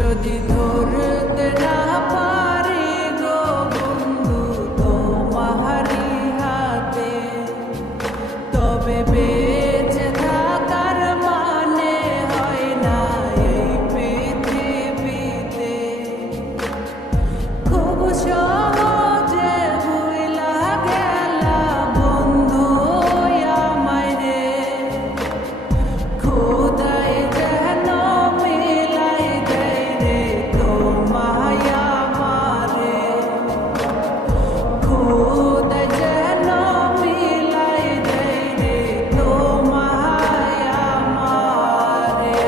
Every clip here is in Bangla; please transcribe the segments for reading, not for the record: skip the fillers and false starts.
যদি ধরতে না পারি গো বন্ধু তোমারি হাতে, তবে বেঁচে থাকার মানে হয় না এই পৃথিবীতে। খুব সহজে ভুইলা গেলা বন্ধু আমায় রে, খোদাই যেন মিলাই দেয় রে তোমায় আমারে, খোদাই যেন মিলাই দেয় রে তোমায় আমারে।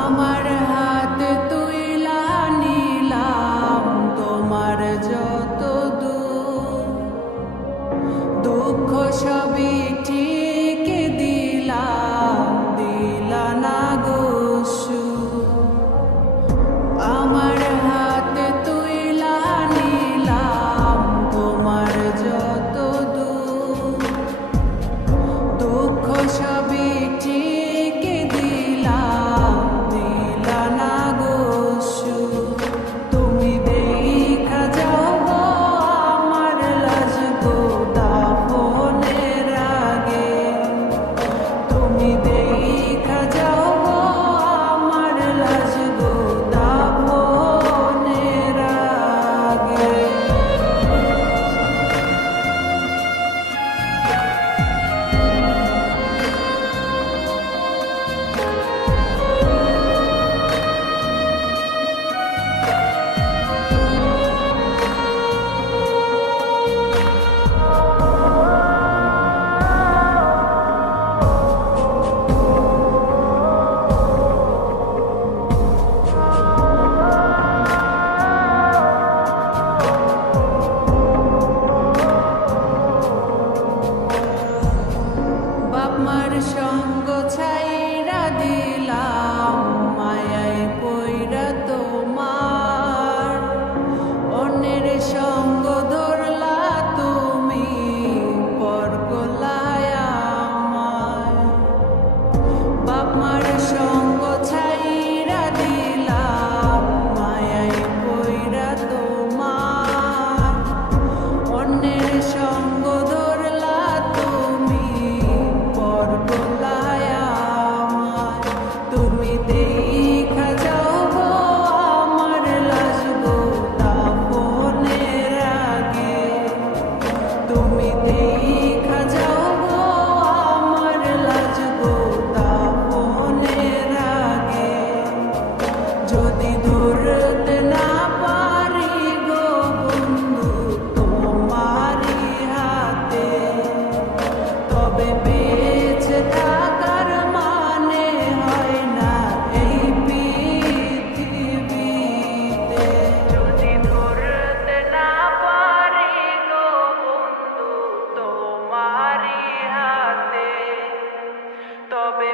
আমার হাত তুইলা নিলাম তোমার যত দূর, দুঃখ সবই ঠিক দিলাম, দিলা না গো সুর। আমার হাত তুইলা নিলাম তোমার যত দূর, দুঃখ সবই ঠিক দিলাম, দিলা না গো সুর। তুমি দেখা যাও গো আমার লাজ গো দাফনের আগে, তুমি দেখা যাও গো আমার লাজ গো দাফনের আগে। বাপ মার সঙ্গ ছাইরা দিলাম, মায়ায় পইরা তোমার, অন্যের সঙ্গ ধরলা তুমি, পর গলায় আমায়। বাপ মার সঙ্গ ছাইরা দিলাম, মায়ায় পইরা তোমার, অন্যের সঙ্গ ধরলা তুমি, পর গলায় আমায়। তুমি দেখা যাও গো আমার লাজ গো দাফনের আগে, তুমি দেখা যাও গো আমার লাজ গো দাফনের আগে। যদি ধরতে না পারি গো বন্ধু তোমারি হাতে, তবে বেঁচে থাকার মানে হয় না এই পৃথিবীতে। যদি ধরতে না পারি গো বন্ধু তোমারি হাতে, তবে